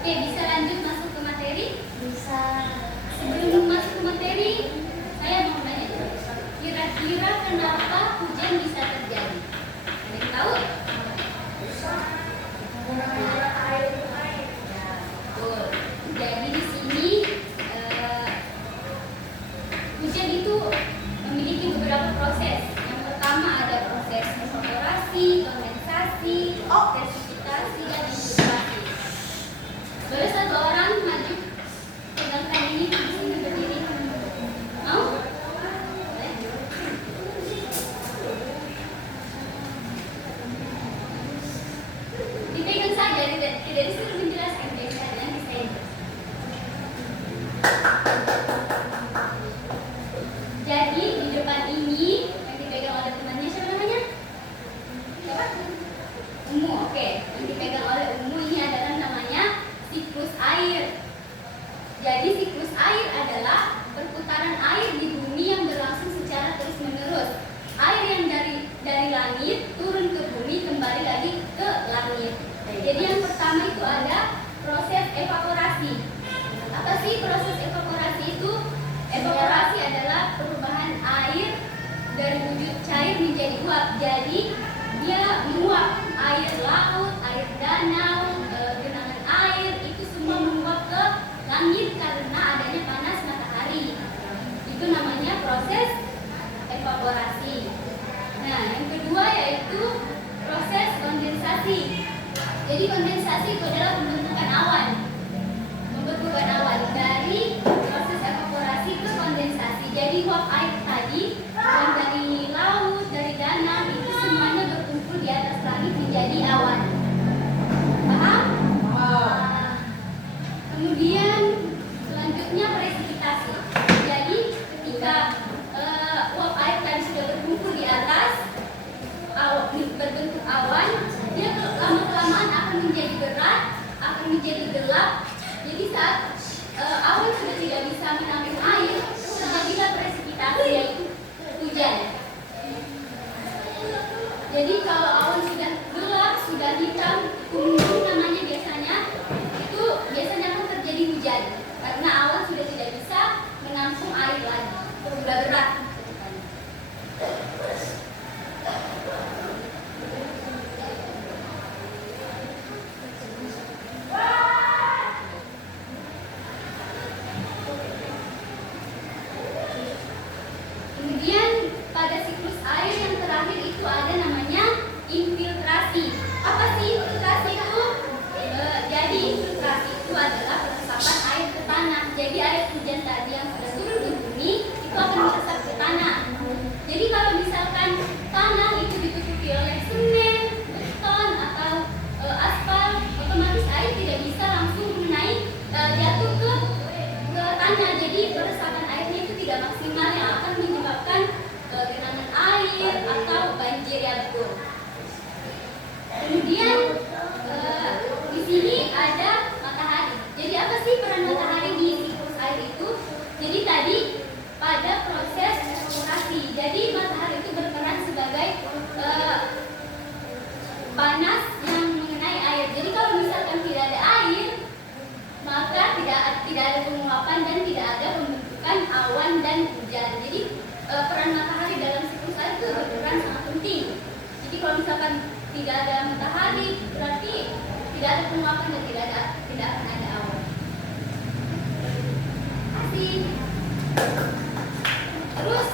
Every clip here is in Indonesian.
Oke, bisa lanjut masuk ke materi? Bisa. Sebelum masuk ke materi, saya mau tanya, kira-kira kenapa hujan bisa terjadi? Ada yang tahu? Ya, betul. Jadi di sini hujan itu memiliki beberapa proses. Yang pertama ada proses evaporasi, kondensasi, presipitasi, dan infiltrasi. Boleh satu orang maju pegangkan ini di sini berdiri. Mau? Boleh? Dipegang saja, tidak disuruh menjelaskan biasa nanti saya. Jadi di depan evaporasi. Apa sih proses evaporasi itu? Evaporasi adalah perubahan air dari wujud cair menjadi uap. Jadi dia menguap, air laut, air danau, genangan air itu semua menguap ke langit karena adanya panas matahari. Itu namanya proses evaporasi. Nah, yang kedua yaitu proses kondensasi. Jadi kondensasi itu adalah pembentukan awan. Pembentukan awan dari proses evaporasi ke kondensasi. Jadi uap air tadi yang dari laut, dari danau itu semuanya berkumpul di atas langit menjadi awan. Paham? Kemudian selanjutnya presipitasi. Jadi ketika uap air tadi sudah berkumpul di atas berbentuk awan, dia lama-kelamaan akan menjadi berat, akan menjadi gelap. Jadi saat awan sudah tidak bisa menampung air, terjadilah presipitasi yaitu hujan. Jadi kalau awan sudah gelap, sudah hitam, kuning namanya biasanya, itu biasanya akan terjadi hujan karena awan sudah tidak bisa menampung air lagi, sudah berat. Kemudian pada siklus air yang terakhir itu ada namanya infiltrasi. Apa sih infiltrasi itu? Jadi infiltrasi itu adalah peresapan air ke tanah. Jadi air hujan tadi yang sudah turun ke bumi itu akan meresap ke tanah. Jadi kalau misalkan tanah itu ditutupi oleh semen, beton atau aspal, otomatis air tidak bisa langsung mengenai jatuh ke tanah. Jadi peresapan airnya itu tidak maksimal yang akan menyebabkan genangan air atau banjir yang betul. Kemudian di sini ada matahari. Jadi apa sih peran matahari di siklus air itu? Jadi tadi pada proses evaporasi. Jadi matahari itu berperan sebagai panas yang mengenai air. Jadi kalau misalkan tidak ada air, maka tidak ada penguapan dan tidak ada pembentukan awan dan hujan. Jadi peran matahari dalam siklus air itu berperan sangat penting. Jadi kalau misalkan tidak ada matahari, berarti tidak ada penguapan dan tidak akan ada awan. Asik. Terus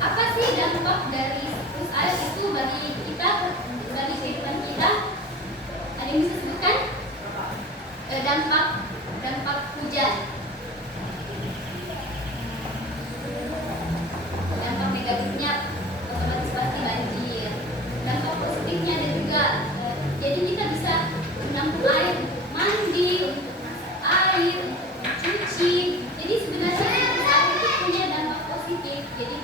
apa sih dampak dari siklus air itu bagi kita, bagi kehidupan kita? Ada yang bisa sebutkan? Dampak hujan. Dampak negatifnya otomatis pasti banjir. Dampak positifnya ada juga. Jadi kita bisa menampung air untuk mandi, untuk masak air, untuk cuci. Jadi sebenarnya air itu punya dampak positif. Jadi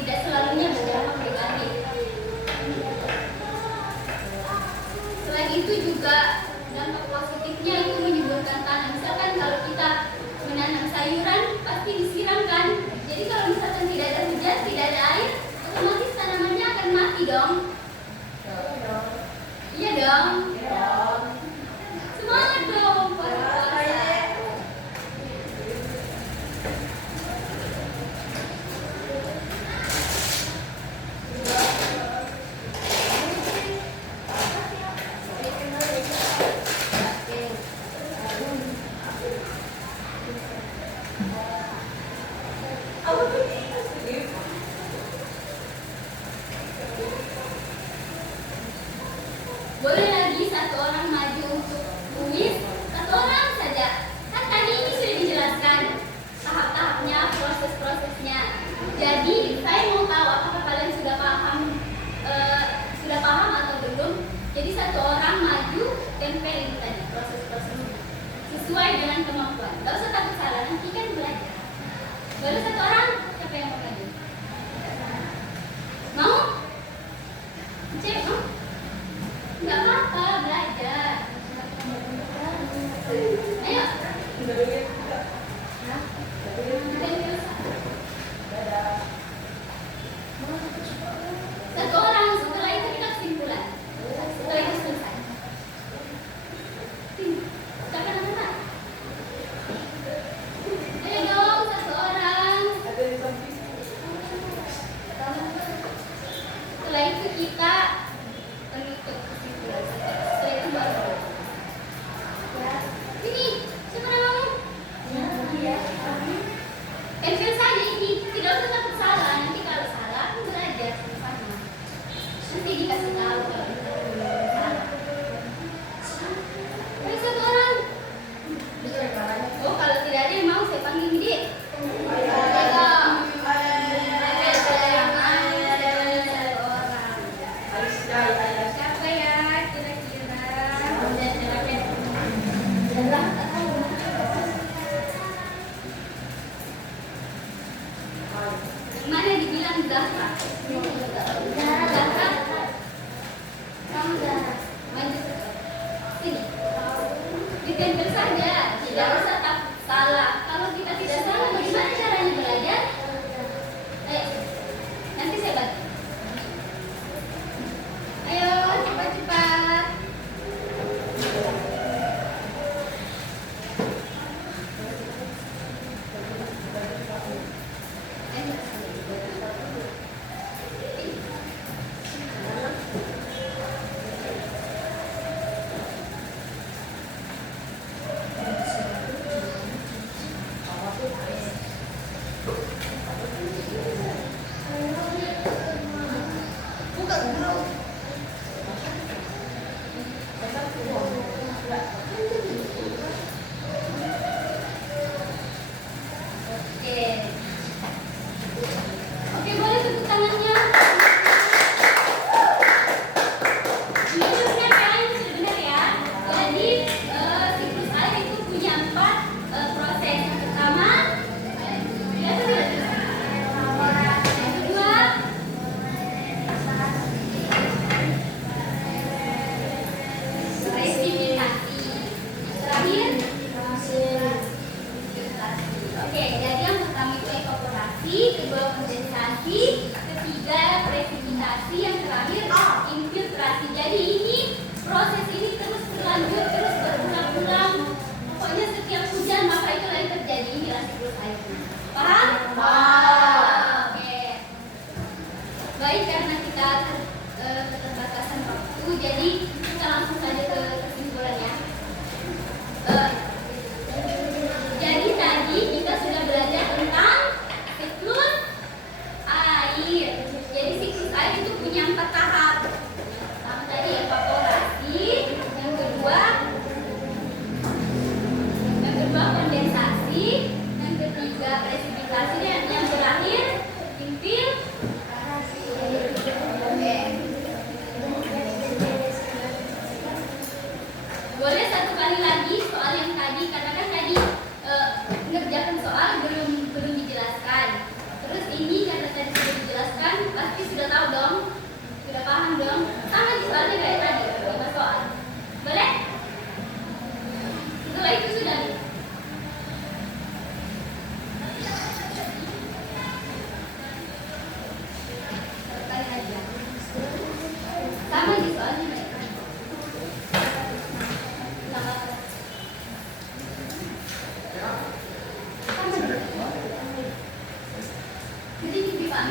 tidak selalunya berdampak negatif. Selain itu juga dampak positifnya itu menyuburkan tanah. Misalkan kalau kita menanam sayuran pasti disiramkan. Jadi kalau misalkan tidak ada hujan, tidak ada air, otomatis tanamannya akan mati dong. Iya dong. Semangat dong puasa. Boleh lagi satu orang maju untuk kuis, satu orang saja. Kan tadi ini sudah dijelaskan tahap-tahapnya, proses-prosesnya. Jadi saya mau tahu apakah kalian sudah paham atau belum. Jadi satu orang maju tempelin tadi proses-prosesnya sesuai dengan kemampuan. Gak usah takut salah, nanti kan belajar. Baru satu orang, siapa yang mau maju? Mau? Cek, mau? Nggak apa-apa, belajar. Ayo. Satu orang, setelah itu kita kesimpulan. Setelah itu selesai. Siapa namanya? Tidak usah takut salah. Nanti kalau salah aku belajar sama. Nanti dikasih tahu kalau kita salah. Ayo satu orang. Oh kalau tidak ada yang mau saya panggil dia. Siapa ya kira-kira? Mana dibilang Zahra? Zahra? Kamu Zahra? Maju sini. Ditempel saja, tidak usah takut salah. Kalau kita tidak salah, bagaimana caranya belajar? Ayo, nanti saya bantu. Ayo, cepat-cepat. Oke, boleh tepuk tangannya. Ini benar ya, ini sudah benar ya. Jadi siklus air itu punya 4 proses. Yang pertama, yang kedua, presipitasasi. Terakhir, oke, jadi yang pertama itu evaporasi, kedua kondensasi, ketiga presipitasi, yang terakhir infiltrasi. Jadi ini proses ini terus berlanjut, terus berulang-ulang. Pokoknya setiap hujan maka itulah yang terjadi. Inilah siklus air. Paham? Oke. Baik, karena kita keterbatasan waktu, jadi kita langsung saja ke kesimpulannya. Jadi tadi kita sudah belajar tentang siklus air. Jadi siklus air itu punya 4 tahap. Pertama tadi evaporasi, yang kedua kondensasi, yang ketiga presipitasi, dan yang terakhir infiltrasi. Oke. Boleh satu kali lagi soal yang tadi, karena kan tadi ngerjakan soal belum dijelaskan. Terus ini karena tadi sudah dijelaskan, pasti sudah tahu dong, sudah paham dong. Sama di soalnya kayak tadi, 5 soal. Boleh? Setelah itu sudah nih. Sekali aja. Sama di soalnya kayak tadi. Jadi, Pak.